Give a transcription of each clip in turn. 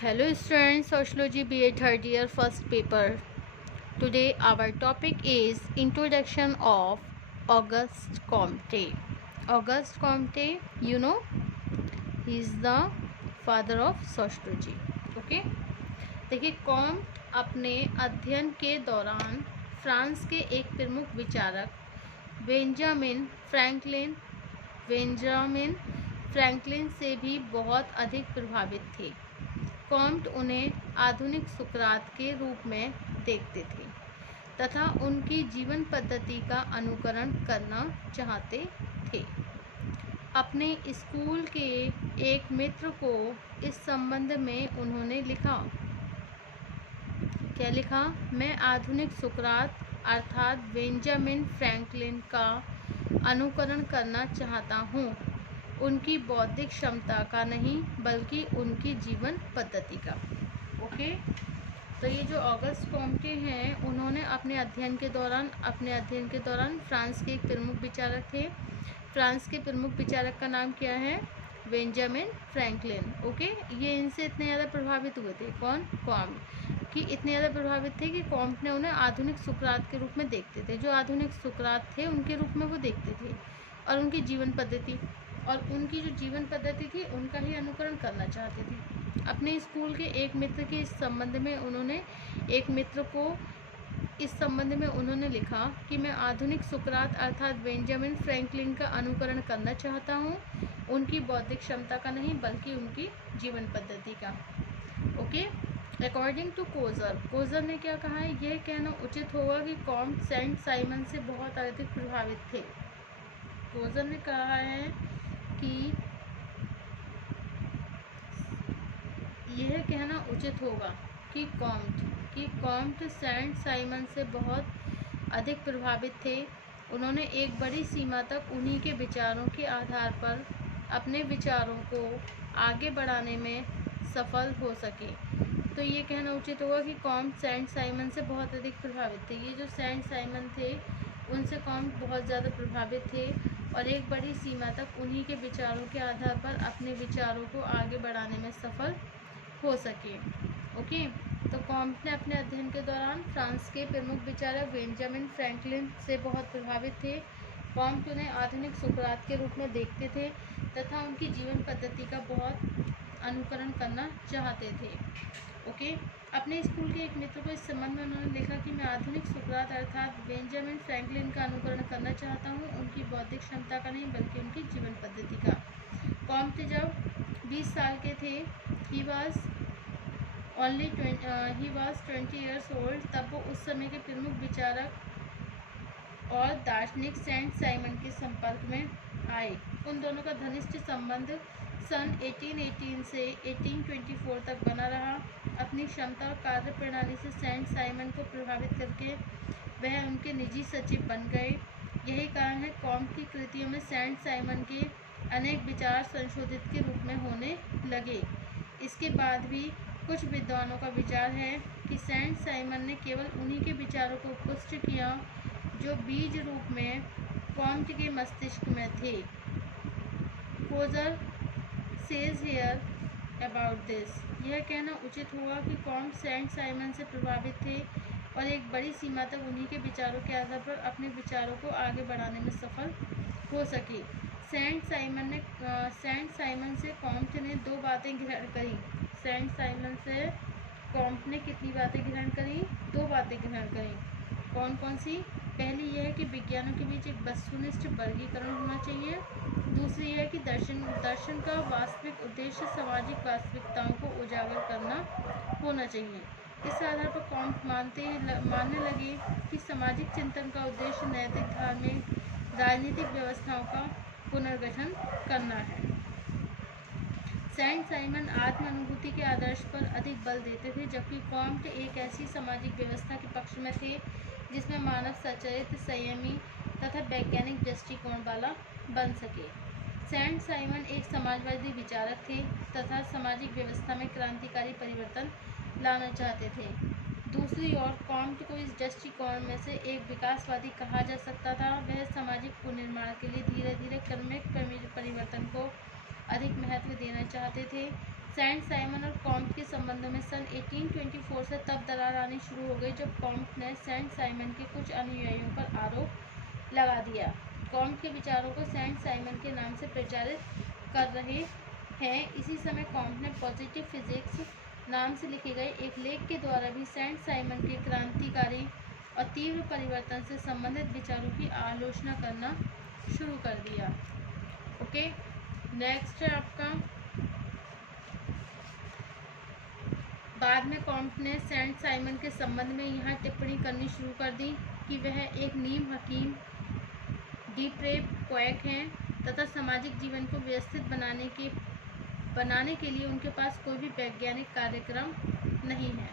Hello students, Sociology BA third year first paper. Today our topic is Introduction of Auguste Comte. Auguste Comte, he is the father of sociology. Okay. देखिए Comte अपने अध्ययन के दौरान France के एक प्रमुख विचारक बेंजामिन फ्रैंकलिन से भी बहुत अधिक प्रभावित थे। कॉम्ट उन्हें आधुनिक सुकरात के रूप में देखते थे तथा उनकी जीवन पद्धति का अनुकरण करना चाहते थे। अपने स्कूल के एक मित्र को इस संबंध में उन्होंने लिखा, क्या लिखा? मैं आधुनिक सुकरात अर्थात बेंजामिन फ्रैंकलिन का अनुकरण करना चाहता हूँ, उनकी बौद्धिक क्षमता का नहीं बल्कि उनकी जीवन पद्धति का। ओके, तो ये जो ऑगस्ट कॉम्टे हैं उन्होंने अपने अध्ययन के दौरान फ्रांस के एक प्रमुख विचारक थे। फ्रांस के प्रमुख विचारक का नाम क्या है? Benjamin Franklin. ओके, ये इनसे इतने ज़्यादा प्रभावित हुए थे, कौन? कॉम्ट, कि इतने ज़्यादा प्रभावित थे कि कॉम्ट ने उन्हें आधुनिक सुकरात के रूप में देखते थे। जो आधुनिक सुकरात थे उनके रूप में वो देखते थे और उनकी जीवन पद्धति थी उनका ही अनुकरण करना चाहते थे। अपने स्कूल के एक मित्र के इस संबंध में उन्होंने लिखा कि मैं आधुनिक सुकरात अर्थात बेंजामिन फ्रैंकलिन का अनुकरण करना चाहता हूँ, उनकी बौद्धिक क्षमता का नहीं बल्कि उनकी जीवन पद्धति का। ओके, अकॉर्डिंग टू कोजर ने क्या कहा है? यह कहना उचित होगा कि कॉम्ट सेंट साइमन से बहुत अधिक प्रभावित थे। कोजर ने कहा है कि यह कहना उचित होगा कि कॉम्ट सेंट साइमन से बहुत अधिक प्रभावित थे। उन्होंने एक बड़ी सीमा तक उन्हीं के विचारों के आधार पर अपने विचारों को आगे बढ़ाने में सफल हो सके। तो ये कहना उचित होगा कि कॉम्ट सेंट साइमन से बहुत अधिक प्रभावित थे। ये जो सेंट साइमन थे उनसे कॉम्ट बहुत ज़्यादा प्रभावित थे और एक बड़ी सीमा तक उन्हीं के विचारों के आधार पर अपने विचारों को आगे बढ़ाने में सफल हो सके। ओके, तो कॉम्ट ने अपने अध्ययन के दौरान फ्रांस के प्रमुख विचारक बेंजामिन फ्रैंकलिन से बहुत प्रभावित थे। कॉम्ट उन्हें आधुनिक सुकरात के रूप में देखते थे तथा उनकी जीवन पद्धति का बहुत अनुकरण करना चाहते थे। ओके, अपने स्कूल के एक मित्र को इस संबंध में उन्होंने लिखा कि मैं आधुनिक सुकरात अर्थात बेंजामिन फ्रैंकलिन का अनुकरण करना चाहता हूँ, उनकी बौद्धिक क्षमता का नहीं बल्कि उनकी जीवन पद्धति का। कॉम्ट जब 20 साल के थे, ही वॉज 20 years old, तब वो उस समय के प्रमुख विचारक और दार्शनिक सेंट साइमन के संपर्क में आए। उन दोनों का घनिष्ठ संबंध सन 1818 से 1824 तक बना रहा। अपनी क्षमता और कार्य प्रणाली से सेंट साइमन को प्रभावित करके वह उनके निजी सचिव बन गए। यही कारण है कॉम्ट की कृतियों में सेंट साइमन के अनेक विचार संशोधित के रूप में होने लगे। इसके बाद भी कुछ विद्वानों का विचार है कि सेंट साइमन ने केवल उन्हीं के विचारों को पुष्ट किया जो बीज रूप में कॉम्ट के मस्तिष्क में थे। Coser says here about this, यह कहना उचित होगा कि कॉम्ट सेंट साइमन से प्रभावित थे और एक बड़ी सीमा तक उन्हीं के विचारों के आधार पर अपने विचारों को आगे बढ़ाने में सफल हो सके। सेंट साइमन से कॉम्ट ने दो बातें ग्रहण करी। सेंट साइमन से कॉम्ट ने कितनी बातें ग्रहण करी? दो बातें ग्रहण करी। कौन कौन सी? पहली यह है कि विज्ञानों के बीच एक वस्तुनिष्ठ वर्गीकरण होना चाहिए। दूसरी यह है कि दर्शन का वास्तविक उद्देश्य सामाजिक वास्तविकताओं को उजागर करना होना चाहिए। इस आधार पर कॉम्ट मानने लगे कि सामाजिक चिंतन का उद्देश्य नैतिक, धार्मिक, राजनीतिक व्यवस्थाओं का पुनर्गठन करना है। सेंट साइमन आत्म अनुभूति के आदर्श पर अधिक बल देते थे, जबकि कॉम्ट एक ऐसी सामाजिक व्यवस्था के पक्ष में थे जिसमें मानव सचरित्र संयमी तथा वैज्ञानिक दृष्टिकोण वाला बन सके। सेंट साइमन एक समाजवादी विचारक थे तथा सामाजिक व्यवस्था में क्रांतिकारी परिवर्तन लाना चाहते थे। दूसरी ओर कॉम्ट को इस दृष्टिकोण में से एक विकासवादी कहा जा सकता था। वह सामाजिक पुनर्निर्माण के लिए धीरे धीरे क्रमिक परिवर्तन को अधिक महत्व देना चाहते थे। सेंट साइमन और कॉम्ट के संबंधों में सन 1824 से तब दरार आनी शुरू हो गई जब कॉम्ट ने सेंट साइमन के कुछ अनुयायियों पर आरोप लगा दिया। कॉम्ट के विचारों को सेंट साइमन के नाम से प्रचारित कर रहे हैं। इसी समय कॉम्ट ने पॉजिटिव फिजिक्स नाम से लिखे गए एक लेख के द्वारा भी सेंट साइमन के क्रांतिकारी और तीव्र परिवर्तन से संबंधित विचारों की आलोचना करना शुरू कर दिया। ओके, नेक्स्ट है आपका, बाद में कॉम्ट ने सेंट साइमन के संबंध में यहाँ टिप्पणी करनी शुरू कर दी कि वह एक नीम हकीम डीप्रेव क्वैक हैं तथा सामाजिक जीवन को व्यवस्थित बनाने के लिए उनके पास कोई भी वैज्ञानिक कार्यक्रम नहीं है।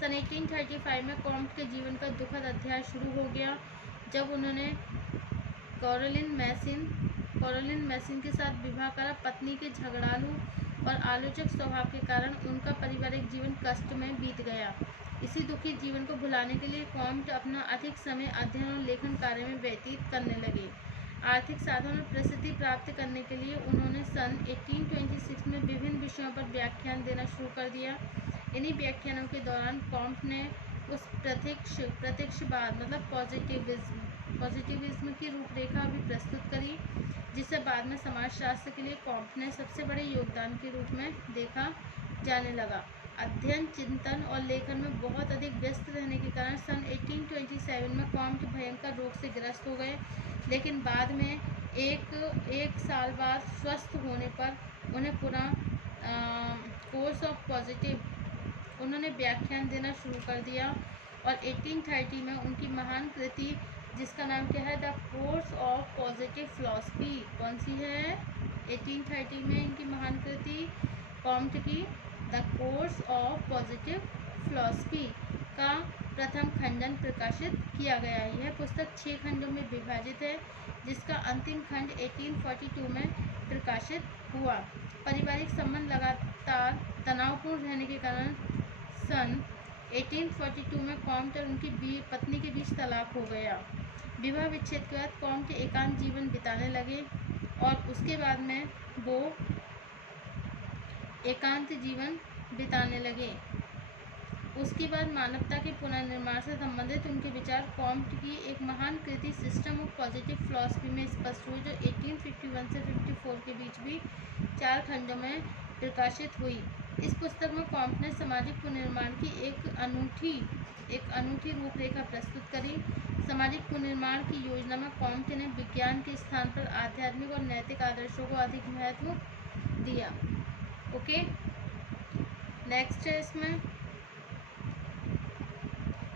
सन 1835 में कॉम्ट के जीवन का दुखद अध्याय शुरू हो गया जब उन्होंने कैरोलिन मैसिन के साथ विवाह करा। पत्नी के झगड़ालू और आलोचक स्वभाव के कारण उनका पारिवारिक जीवन कष्ट में बीत गया। इसी दुखी जीवन को भुलाने के लिए कॉम्ट अपना अधिक समय अध्ययन और लेखन कार्य में व्यतीत करने लगे। आर्थिक साधन और प्रसिद्धि प्राप्त करने के लिए उन्होंने सन 1826 में विभिन्न विषयों पर व्याख्यान देना शुरू कर दिया। इन्हीं व्याख्यानों के दौरान कॉम्ट ने उस प्रत्यक्षवाद मतलब पॉजिटिविज्म की रूपरेखा भी प्रस्तुत करी जिसे बाद में समाजशास्त्र के लिए कॉम्ट ने सबसे बड़े योगदान के रूप में देखा जाने लगा। अध्ययन, चिंतन और लेखन में बहुत अधिक व्यस्त रहने के कारण सन 1827 में कॉम्ट भयंकर रोग से ग्रस्त हो गए, लेकिन बाद में एक साल बाद स्वस्थ होने पर उन्हें पुनः कोर्स ऑफ पॉजिटिव उन्होंने व्याख्यान देना शुरू कर दिया और 1830 में उनकी महान कृति जिसका नाम क्या है, the course of positive philosophy, कौन सी है, 1830 में इनकी महान कृति कॉम्ट की the course of positive philosophy का प्रथम खंडन प्रकाशित किया गया है। यह पुस्तक 6 खंडों में विभाजित है जिसका अंतिम खंड 1842 में प्रकाशित हुआ। पारिवारिक संबंध लगातार तनावपूर्ण रहने के कारण सन 1842 में कॉम्ट और उनकी पत्नी के बीच तलाक हो गया। विवाह विच्छेद के बाद कॉम्ट एकांत जीवन बिताने लगे और उसके बाद में वो एकांत जीवन बिताने लगे। उसके बाद मानवता के पुनर्निर्माण से संबंधित उनके विचार कॉम्ट की एक महान कृति सिस्टम ऑफ पॉजिटिव फिलॉसफी में स्पष्ट हुई जो 1851 से 54 के बीच भी 4 खंडों में प्रकाशित हुई। इस पुस्तक में कॉम्ट ने सामाजिक पुनर्निर्माण की एक अनूठी रूपरेखा प्रस्तुत करी। सामाजिक पुनर्निर्माण की योजना में कॉम्ट ने विज्ञान के स्थान पर आध्यात्मिक और नैतिक आदर्शों को अधिक महत्व दिया। ओके, नेक्स्ट है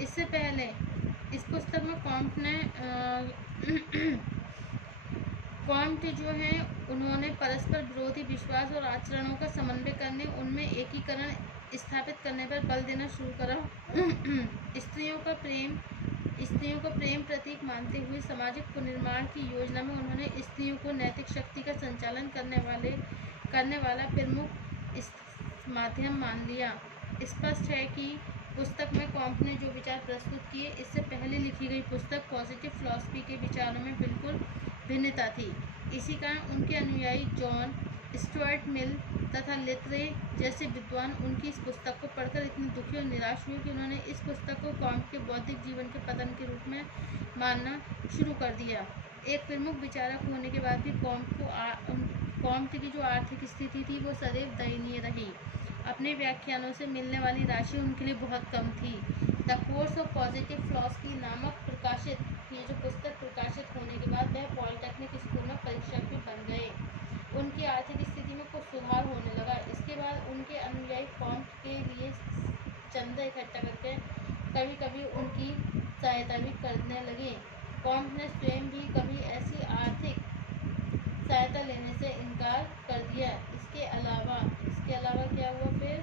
इससे पहले इस पुस्तक में कॉम्ट जो है उन्होंने परस्पर विरोधी विश्वास और आचरणों का समन्वय करने, उनमें एकीकरण स्थापित करने पर बल देना शुरू करा। स्त्रियों को प्रेम प्रतीक मानते हुए सामाजिक पुनर्निर्माण की योजना में उन्होंने स्त्रियों को नैतिक शक्ति का संचालन करने वाला प्रमुख माध्यम मान लिया। स्पष्ट है कि पुस्तक में कॉम्ट ने जो विचार प्रस्तुत किए इससे पहले लिखी गई पुस्तक पॉजिटिव फिलॉसफी के विचारों में बिल्कुल भिन्नता थी। इसी कारण उनके अनुयायी जॉन स्टुअर्ट मिल तथा लेत्रे जैसे विद्वान उनकी इस पुस्तक को पढ़कर इतने दुखी और निराश हुए कि उन्होंने इस पुस्तक को कॉम्ट के बौद्धिक जीवन के पतन के रूप में मानना शुरू कर दिया। एक प्रमुख विचारक होने के बाद भी कॉम्ट की जो आर्थिक स्थिति थी वो सदैव दयनीय रही। अपने व्याख्यानों से मिलने वाली राशि उनके लिए बहुत कम थी। The course of positive philosophy नामक ये जो पुस्तक प्रकाशित होने के बाद वह पॉलिटेक्निक स्कूल में परीक्षक भी बन गए। उनकी आर्थिक स्थिति में कुछ सुधार होने लगा। इसके बाद उनके अनुयायी कॉम्ट के लिए चंदा इकट्ठा करके कभी कभी उनकी सहायता भी करने लगे। कॉम्ट ने स्वयं भी कभी ऐसी आर्थिक सहायता लेने से इनकार कर दिया। इसके अलावा क्या हुआ फिर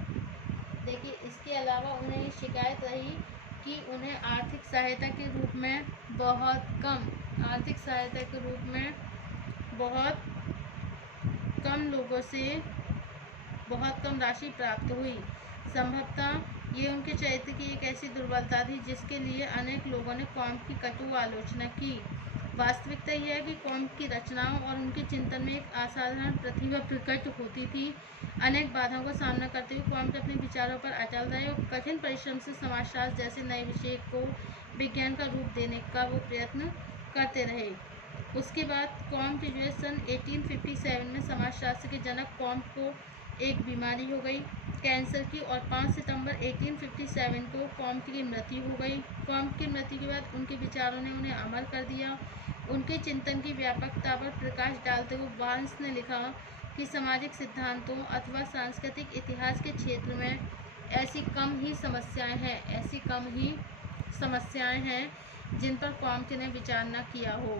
देखिए, इसके अलावा उन्हें शिकायत रही कि उन्हें आर्थिक सहायता के रूप में बहुत कम लोगों से बहुत कम राशि प्राप्त हुई। संभवतः ये उनके चरित्र की एक ऐसी दुर्बलता थी जिसके लिए अनेक लोगों ने कॉम्ट की कटु आलोचना की। वास्तविकता यह है कि कॉम्ट की रचनाओं और उनके चिंतन में एक असाधारण प्रतिभा प्रकट होती थी। अनेक बाधाओं का सामना करते हुए कॉम्ट अपने विचारों पर अटल रहे और कठिन परिश्रम से समाजशास्त्र जैसे नए विषय को विज्ञान का रूप देने का वो प्रयत्न करते रहे। उसके बाद कॉम्ट जो है सन 1857 में समाजशास्त्र के जनक कॉम्ट को एक बीमारी हो गई कैंसर की, और 5 सितंबर 1857 को कॉम्ट की मृत्यु हो गई। कॉम्ट की मृत्यु के बाद उनके विचारों ने उन्हें अमर कर दिया। उनके चिंतन की व्यापकता पर प्रकाश डालते हुए बार्न्स ने लिखा कि सामाजिक सिद्धांतों अथवा सांस्कृतिक इतिहास के क्षेत्र में ऐसी कम ही समस्याएं हैं जिन पर कॉम्ट ने विचार न किया हो।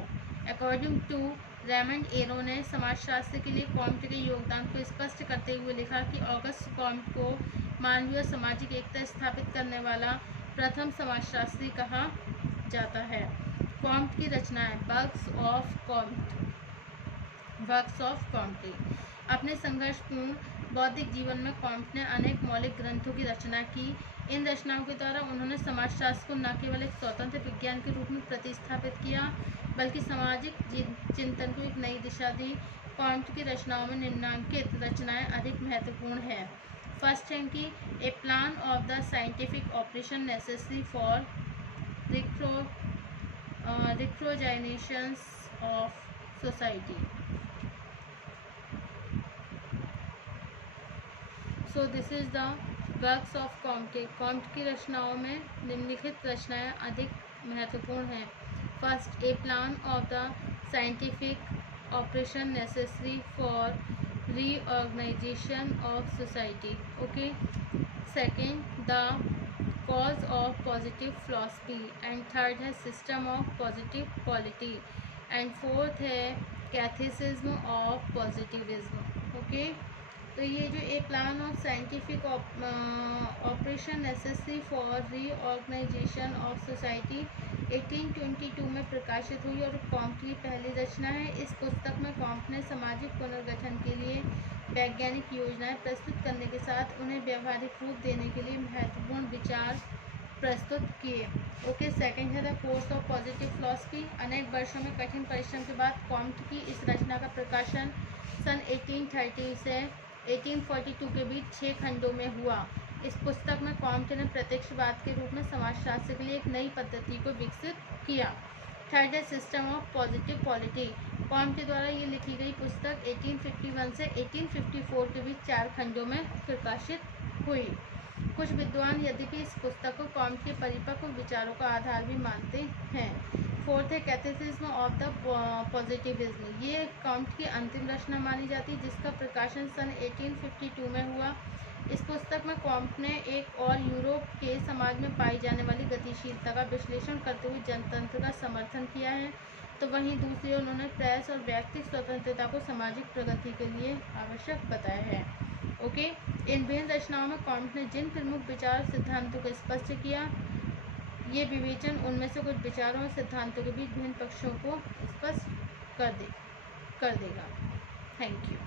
अकॉर्डिंग टू रेमंड एरो ने समाजशास्त्र के लिए कॉम्ट के योगदान को स्पष्ट करते हुए लिखा कि ऑगस्ट कॉम्ट को मानवीय और सामाजिक एकता स्थापित करने वाला प्रथम समाजशास्त्री कहा जाता है। कॉम्ट की रचनाएं वर्क्स ऑफ कॉम्टे। अपने संघर्षपूर्ण बौद्धिक जीवन में कॉम्ट ने अनेक मौलिक ग्रंथों की रचना की। इन रचनाओं के द्वारा उन्होंने समाजशास्त्र को न केवल एक स्वतंत्र विज्ञान के रूप में प्रतिस्थापित किया बल्कि सामाजिक चिंतन को एक नई दिशा दी। कॉम्ट की रचनाओं में निम्नलिखित रचनाएं अधिक महत्वपूर्ण हैं। फर्स्ट है कि a plan of the scientific operation necessary for reorganisations of society. So this is the works of Comte. Comte की रचनाओं में निम्नलिखित रचनाएं अधिक महत्वपूर्ण हैं। First, a plan of the scientific operation necessary for reorganisation of society. Okay. Second, the cause of positive philosophy. And third है system of positive polity. And fourth है कैथेसिज्म ऑफ पॉजिटिविज्म। ओके। तो ये जो a plan of scientific operation necessary for reorganisation of society 1822 में प्रकाशित हुई और Comte की पहली रचना है। इस पुस्तक में कॉम्ट ने सामाजिक पुनर्गठन के लिए वैज्ञानिक योजनाएं प्रस्तुत करने के साथ उन्हें व्यावहारिक रूप देने के लिए महत्वपूर्ण विचार प्रस्तुत किए। ओके। सेकंड है the course of positive philosophy. अनेक वर्षों में कठिन परिश्रम के बाद कॉम्ट की इस रचना का प्रकाशन सन 1830 से 1842 के बीच 6 खंडों में हुआ। इस पुस्तक में कॉम्ट ने प्रत्यक्षवाद के रूप में समाजशास्त्र के लिए एक नई पद्धति को विकसित किया। थर्ड है system of positive polity. Comte के द्वारा ये लिखी गई पुस्तक 1851 से 1854 के बीच 4 खंडों में प्रकाशित हुई। कुछ विद्वान यद्यपि इस पुस्तक को कॉम्ट के परिपक्व विचारों का आधार भी मानते हैं। फोर्थ है कैथेसिज्म ऑफ द पॉजिटिविज्म। ये कॉम्ट की अंतिम रचना मानी जाती है जिसका प्रकाशन सन 1852 में हुआ। इस पुस्तक में कॉम्ट ने एक और यूरोप के समाज में पाई जाने वाली गतिशीलता का विश्लेषण करते हुए जनतंत्र का समर्थन किया है, तो वहीं दूसरी उन्होंने प्रेस और व्यक्तिगत स्वतंत्रता को सामाजिक प्रगति के लिए आवश्यक बताया है। ओके। इन विभिन्न रचनाओं में कॉम्ट ने जिन प्रमुख विचार सिद्धांतों को स्पष्ट किया, ये विवेचन उनमें से कुछ विचारों और सिद्धांतों के बीच विभिन्न पक्षों को स्पष्ट कर देगा। Thank you.